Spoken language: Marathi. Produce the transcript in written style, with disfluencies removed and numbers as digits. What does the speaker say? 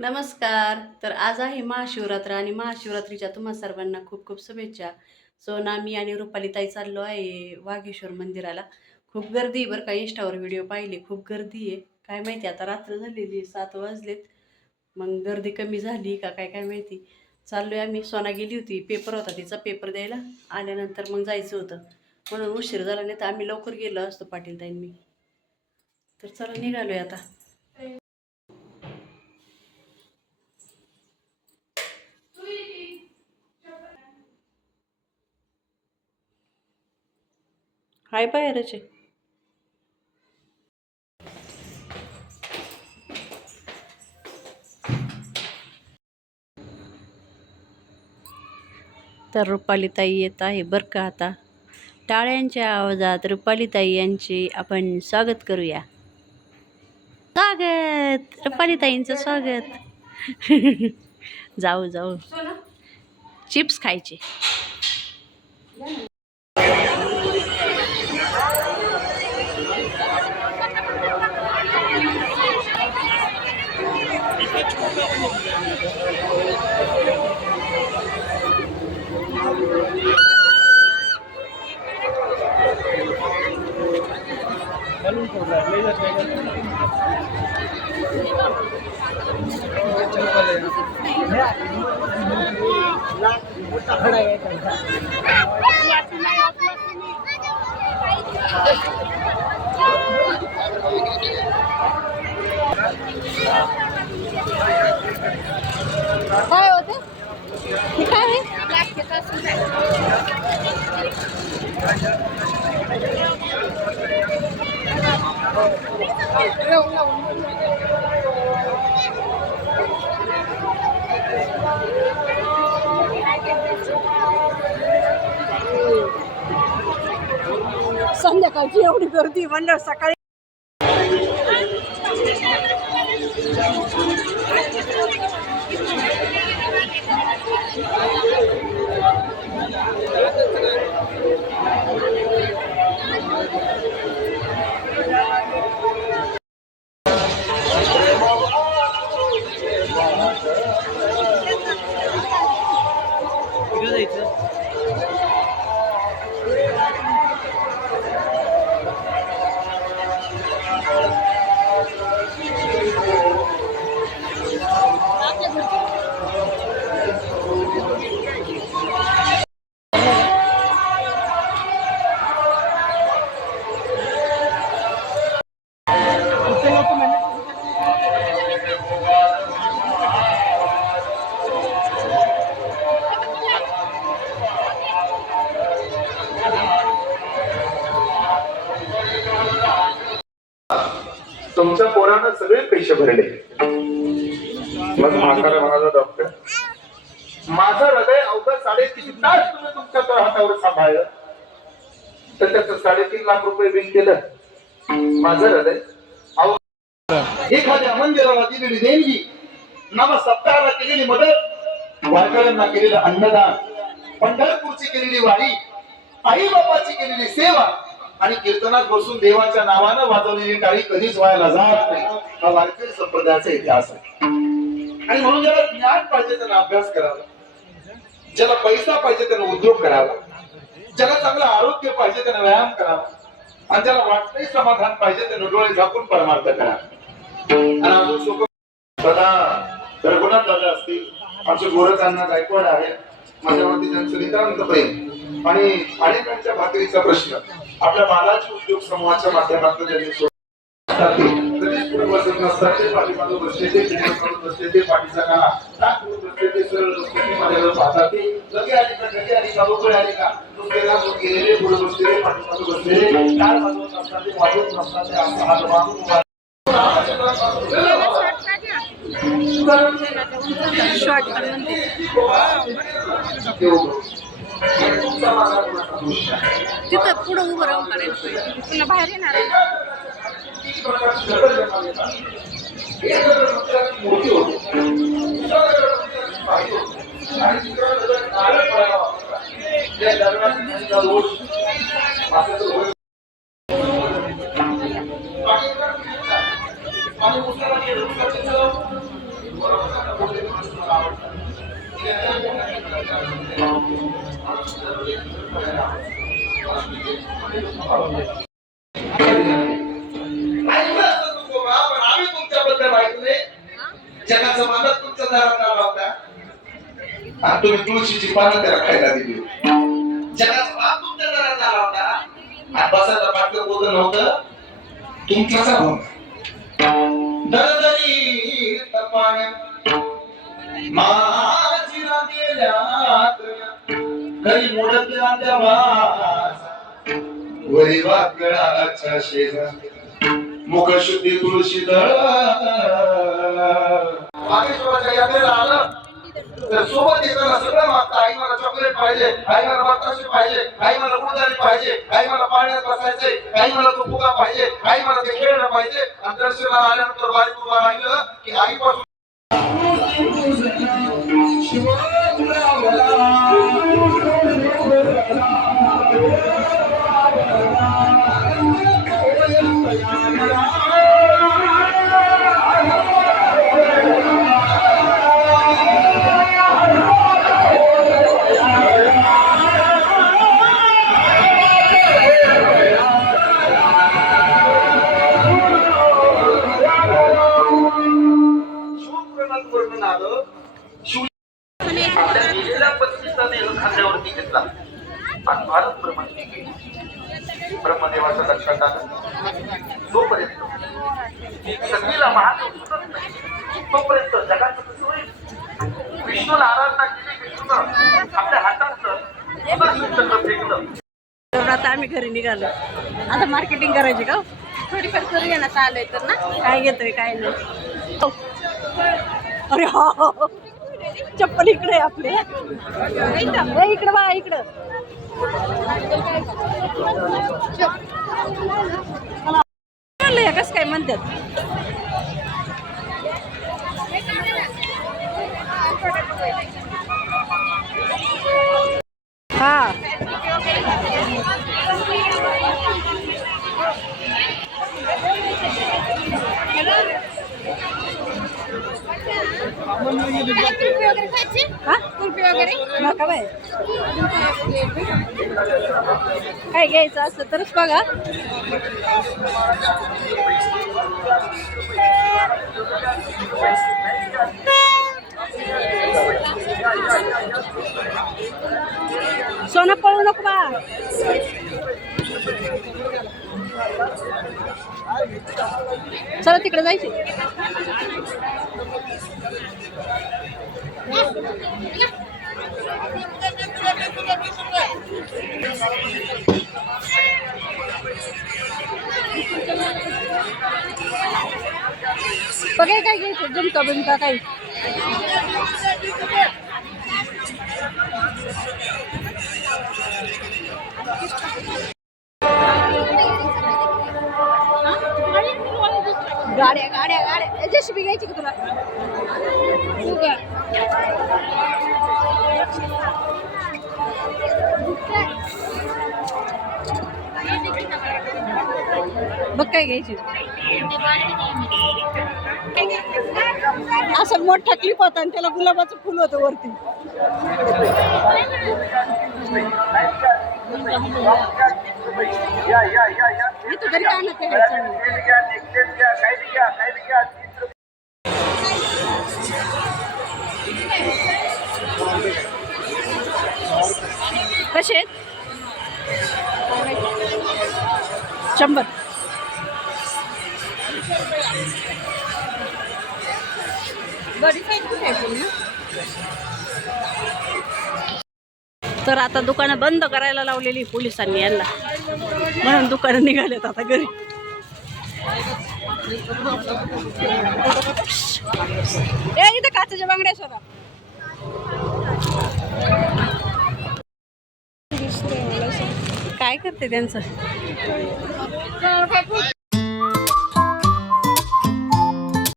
नमस्कार. तर आज आहे महाशिवरात्र आणि महाशिवरात्रीच्या तुम्हा सर्वांना खूप खूप शुभेच्छा. सो ना मी आणि रुपाली ताई चाललो आहे वाघेश्वर मंदिराला. खूप गर्दी आहे बरं का. इंस्टावर व्हिडिओ पाहिले, खूप गर्दी आहे. काय माहिती आता रात्र झालेली आहे, 7 वाजलेत. मग गर्दी कमी झाली का काय काय माहिती. चाललोय आम्ही. सोना गेली होती, पेपर होता तिचा, पेपर द्यायला. आल्यानंतर मग जायचं होतं म्हणून उशीर झाला, नाही तर आम्ही लवकर गेलो असतो पाटील ताईंनी. तर चला निघालोय आता. हाय बाहेरच आहे. तर रुपालीताई येत आहे बरं का आता. टाळ्यांच्या आवाजात रुपालीताई यांचे आपण स्वागत करूया. स्वागत, रुपालीताईंचं स्वागत. जाऊ जाऊ, चिप्स खायचे. काय होते काय संध्याकाळची एवढी गर्दी म्हणलं सकाळी. तुमच्या पोरानं सगळे पैसे भरले. मग म्हातारा म्हणाला, डॉक्टर माझं हृदय अवघं 3.5 तास तुम्ही तुमच्या हातावर सांभाळलं, तर त्याचं 3.5 लाख रुपये बिल केलं. माझं हृदय एखाद्या मंदिराला दिलेली देणगी, नवसप्ताहाला केलेली मदत, वारकऱ्यांना केलेलं अन्नदान, पंढरपूरची केलेली वारी, आई बापाची केलेली सेवा आणि कीर्तनात बसून देवाच्या नावानं वाजवलेली टाळी कधीच व्हायला जात नाही. हा वारकरी संप्रदायाचा इतिहास आहे. आणि म्हणून ज्याला ज्ञान पाहिजे त्यानं अभ्यास करावा, ज्याला पैसा पाहिजे त्यानं उद्योग करावा, ज्याला चांगलं आरोग्य पाहिजे त्यानं व्यायाम करावा, आणि ज्याला वाटतंय समाधान पाहिजे त्यानं डोळे झाकून परमार्थ करावा. आणि अजून सोबत रघुनाथ दादा असतील, आमचे गोरखांना गायकवाड आहे, माझ्यावरती त्यांचं नितांत प्रेम आणि अनेकांच्या भाकरीचा प्रश्न आपल्या बालाजी उद्योग समूहाच्या माध्यमातून त्यांनी कधीच पुढे बसत नसतात. ते पाठीमागे बसले, ते बसले, ते पाठीचा काना टाक बसले, ते सरळ बसले, ते माझ्याकडे पाहतात. ते लगे आली का, लगे आली का, बरोबर आली का, दुसऱ्याला दूध गेलेले, पुढे बसलेले, पाठीमागे बसलेले, टाळ वाजवत असतात, ते वाजवत नसतात, ते असं हात बांधून शॉर्ट पण म्हणते. तिथं पुढं उभं राहून करायचं, पुन्हा बाहेर येणार आहे. पण आम्ही तुमच्याबद्दल ऐकले जगाचा मालक तुमच्या दारात आला होता आणि तुम्ही तुळशीची पानं त्याला खायला दिली. जगाचा बाप तुमच्या दारात आला होता आणि बसायला पाठलं बोलत नव्हतं तुमचा भाऊ दरदरी पाण्यात माझीला गेल्यात घरी मोडत देवा वरी वाकळाच्या शेजारी मुखशुद्धी तुळशी बागेश्वराच्या यात्रेला आलं तर सोबत येताना सगळं मागतं. आई मला चॉकलेट पाहिजे, आई मला बत्ताशे पाहिजे, आई मला गुळदाणी पाहिजे, आई मला पाण्यात बसायचंय, आई मला तो फुगा पाहिजे, आई मला ते खेळणं पाहिजे. आणि दर्शनाला आल्यानंतर बारीक उभा राहिलं की आईपासून वर्णन आलं. आपल्या गेलेल्या पत्नीचा देह खांद्यावरती घेतला आणि भारत ब्रह्मणी केली. ब्रह्मदेवाच्या लक्षात आलं जोपर्यंत सगळीला महादेव सुटत नाही तोपर्यंत जगाचं कसं होईल. विष्णूला आराधना केली, विष्णूनं आपल्या हातातलं सुदर्शन फेकलं. तर आता आम्ही घरी निघालो. आता मार्केटिंग करायची का थोडीफार करूया ना, चालू तर ना. काय घेतोय काय नाही. अरे हा चप्पल इकडे आपले इकडे बा इकडं कसं काय म्हणतात. हा कुल्फी वगैरे खायची. हा कुल्फी वगैरे नका बाय. काय घ्यायचं असं तरच बघा. सोनं पळू नको बा. चला तिकडे जायचे. बघा काय घ्यायचं जमता बिमता काही. गाड्या गाड्या गाड्या जेसीबी घ्यायची का तुला. बघ काय घ्यायची. असं मोठा क्लिप होता आणि त्याला गुलाबाचं फुल होतं वरती. इथं घरी आणत कसे 100. तर आता दुकानं बंद करायला लावलेली पोलिसांनी यांना, म्हणून दुकानं निघालेत आता घरी. ए इथं काचेच्या बांगड्या शोधा. काय करते त्यांचं.